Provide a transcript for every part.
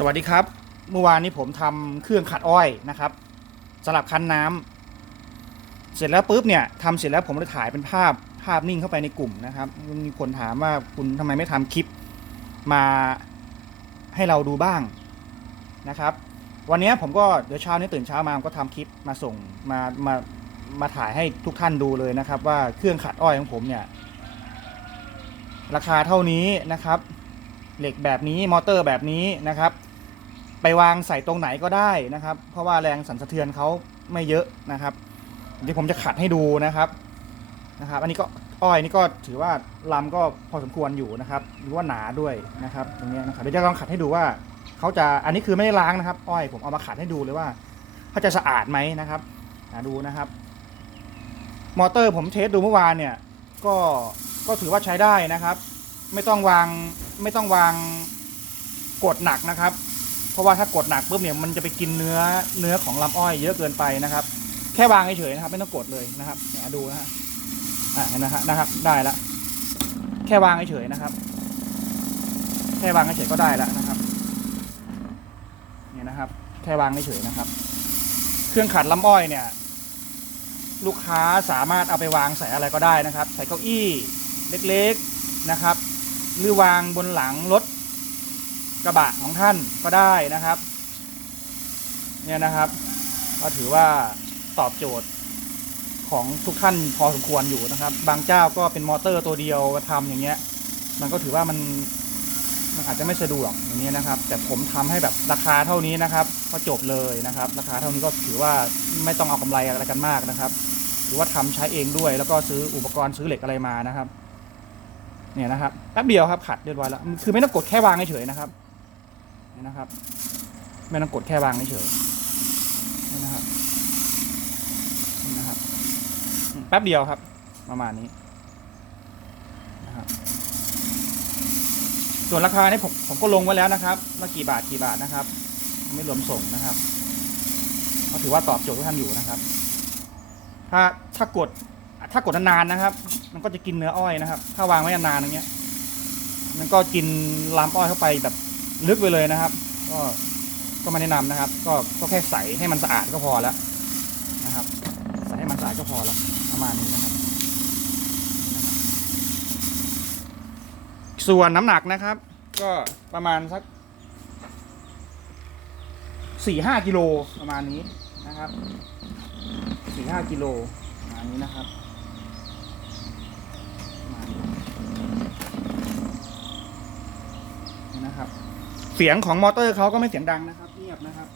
สวัสดีครับ เมื่อวานนี้ผมทำเครื่องขัดอ้อยนะครับสำหรับคั้นน้ำเสร็จแล้วปุ๊บเนี่ยทำเสร็จแล้วผมเลยถ่ายเป็นภาพภาพนิ่งเข้าไปในกลุ่มนะครับ มีคนถามว่าคุณทำไมไม่ทำคลิปมาให้เราดูบ้างนะครับ วันนี้ผมก็เดี๋ยวเช้านี้ตื่นเช้ามาผมก็ทำคลิปมาส่งมามามาถ่ายให้ทุกท่านดูเลยนะครับ ว่าเครื่องขัดอ้อยของผมเนี่ยราคาเท่านี้นะครับ เหล็กแบบนี้มอเตอร์แบบนี้นะครับ ไปวางใส่ตรงไหนก็ได้นะครับ เพราะว่าแรงสั่นสะเทือนเขาไม่เยอะนะครับเดี๋ยวผมจะขัดให้ดูนะครับนะครับ อันนี้ก็อ้อยนี่ก็ถือว่าลำก็พอสมควรอยู่นะครับหรือว่าหนาด้วยนะครับ ตรงนี้นะครับเดี๋ยวจะลองขัดให้ดูว่าเขาจะอันนี้คือไม่ได้ล้างนะครับ อ้อยผมเอามาขัดให้ดูเลยว่าเขาจะสะอาดไหมนะครับดูนะครับ มอเตอร์ผมเทสดูเมื่อวานเนี่ย ก็ก็ถือว่าใช้ได้นะครับ ไม่ต้องวางไม่ต้องวางกดหนักนะครับ ราะว่าถ้ากดหนักปุ๊บเนี่ยมันจะไปกินเนื้อเนื้อของลำอ้อยเยอะเกินไปนะครับ แค่วางเฉยๆนะครับ ไม่ต้องกดเลยนะครับเนี่ยดูนะฮะอ่าเห็นนะฮะนะครับ ได้ละแค่วางเฉยๆนะครับ แค่วางเฉยๆก็ได้แล้วนะครับเนี่ยนะครับ แค่วางเฉยๆนะครับ เครื่องขัดลำอ้อยเนี่ย ลูกค้าสามารถเอาไปวางใส่อะไรก็ได้นะครับ ใส่เก้าอี้เล็กๆนะครับ หรือวางบนหลังรถ กระบะของท่านก็ได้นะครับ เนี่ยนะครับ ก็ถือว่าตอบโจทย์ของทุกท่านพอสมควรอยู่นะครับ บางเจ้าก็เป็นมอเตอร์ตัวเดียวทำอย่างเงี้ย มันก็ถือว่ามันมันอาจจะไม่สะดวกอย่างเงี้ยนะครับ แต่ผมทำให้แบบราคาเท่านี้นะครับ ก็จบเลยนะครับ ราคาเท่านี้ก็ถือว่าไม่ต้องเอากำไรอะไรกันมากนะครับหรือว่าทำใช้เองด้วยแล้วก็ซื้ออุปกรณ์ซื้อเหล็กอะไรมานะครับ เนี่ยนะครับแป๊บเดียวครับขัดเรียบร้อยแล้วคือไม่ต้องกดแค่วางเฉยๆนะครับ นี่นะครับ ไม่ต้องกดแค่วางเฉยนี่นะครับนี่นะครับแป๊บเดียวครับ ประมาณนี้นะครับส่วนราคาเนี่ยผมผมก็ลงไว้แล้วนะครับว่ากี่บาทกี่บาทนะครับ ไม่รวมส่งนะครับก็ถือว่าตอบโจทย์ทุกท่านอยู่นะครับ ถ้าถ้ากดถ้ากดนานๆนะครับ มันก็จะกินเนื้ออ้อยนะครับ ถ้าวางไว้นานๆอย่างเงี้ย มันก็กินลามอ้อยเข้าไปแบบ ลึกไปเลยนะครับ ก็ก็ไม่แนะนำนะครับ ก็ก็แค่ใส่ให้มันสะอาดก็พอแล้วนะครับ ใส่ให้มันสะอาดก็พอแล้วประมาณนี้นะครับ ส่วนน้ำหนักนะครับ ก็ประมาณสักสี่ห้ากิโลประมาณนี้นะครับสี่ห้ากิโลประมาณนี้นะครับนี่นะครับ เสียงของมอเตอร์เขาก็ไม่เสียงดังนะครับเงียบนะครับ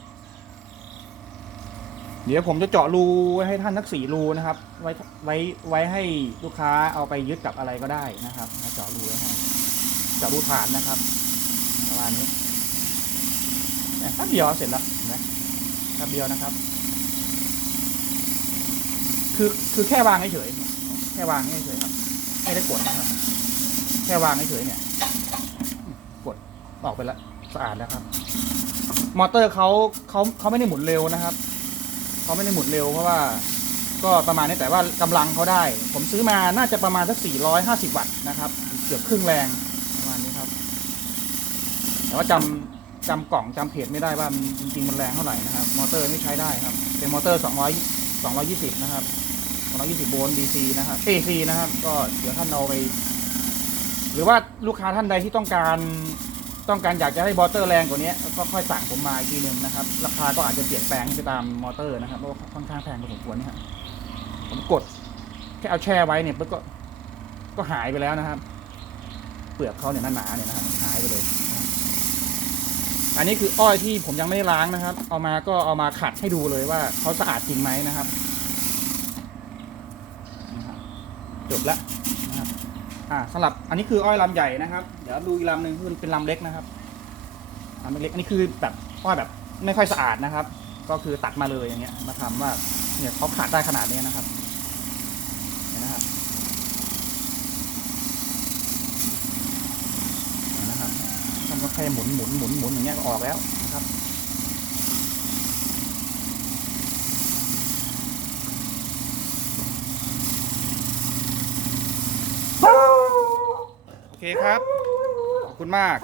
เดี๋ยวผมจะเจาะรูไว้ให้ท่านทั้งสี่รูนะครับ ไว้ไว้ไว้ให้ลูกค้าเอาไปยึดกับอะไรก็ได้นะครับเจาะรูไว้ให้เจาะรูฐานนะครับประมาณนี้แป๊บเดียวเสร็จแล้วเห็นไหมแป๊บเดียวนะครับ คือคือแค่วางเฉยแค่วางเฉยครับไม่ได้กดนะครับ แค่วางเฉยเนี่ย กดออกไปแล้ว สะอาดแล้วครับ มอเตอร์เขาเขาเขาไม่ได้หมุนเร็วนะครับเขาไม่ได้หมุนเร็วเพราะว่า ก็ประมาณนี้แต่ว่ากำลังเขาได้ ผมซื้อมาน่าจะประมาณสัก 450 วัตต์นะครับ เกือบครึ่งแรงประมาณนี้ครับ แต่ว่าจำจำกล่องจำเพจไม่ได้ว่าจริงๆมันแรงเท่าไหร่นะครับ มอเตอร์นี่ใช้ได้ครับ เป็นมอเตอร์ 200 220 นะครับ220โวลต์ DC นะครับ AC นะครับ ก็เดี๋ยวท่านเอาไป หรือว่าลูกค้าท่านใดที่ต้องการ ต้องการอยากจะให้มอเตอร์แรงกว่านี้ก็ค่อยสั่งผมมาอีกทีหนึ่งนะครับ ราคาก็อาจจะเปลี่ยนแปลงไปตามมอเตอร์นะครับเพราะว่าค่อนข้างแพงพอสมควรนี่ครับผมกดแค่เอาแช่ไว้เนี่ยปุ๊บก็ก็หายไปแล้วนะครับ เปลือกเขาเนี่ยหนาๆเนี่ยนะครับหายไปเลย อันนี้คืออ้อยที่ผมยังไม่ได้ล้างนะครับ เอามาก็เอามาขัดให้ดูเลยว่าเขาสะอาดจริงไหมนะครับจบแล้วนะ อ่าสำหรับอันนี้คืออ้อยลำใหญ่นะครับ เดี๋ยวดูอีกลำหนึ่งคือเป็นลำเล็กนะครับลำเล็กอันนี้คือแบบอ้อยแบบไม่ค่อยสะอาดนะครับ ก็คือตัดมาเลยอย่างเงี้ย มาทำว่าเนี่ยเขาขาดได้ขนาดนี้นะครับเห็นนะครับเห็นนะครับท่านก็แค่หมุนหมุนหมุนหมุนอย่างเงี้ยก็ออกแล้วนะครับ เคครับ ขอบคุณมาก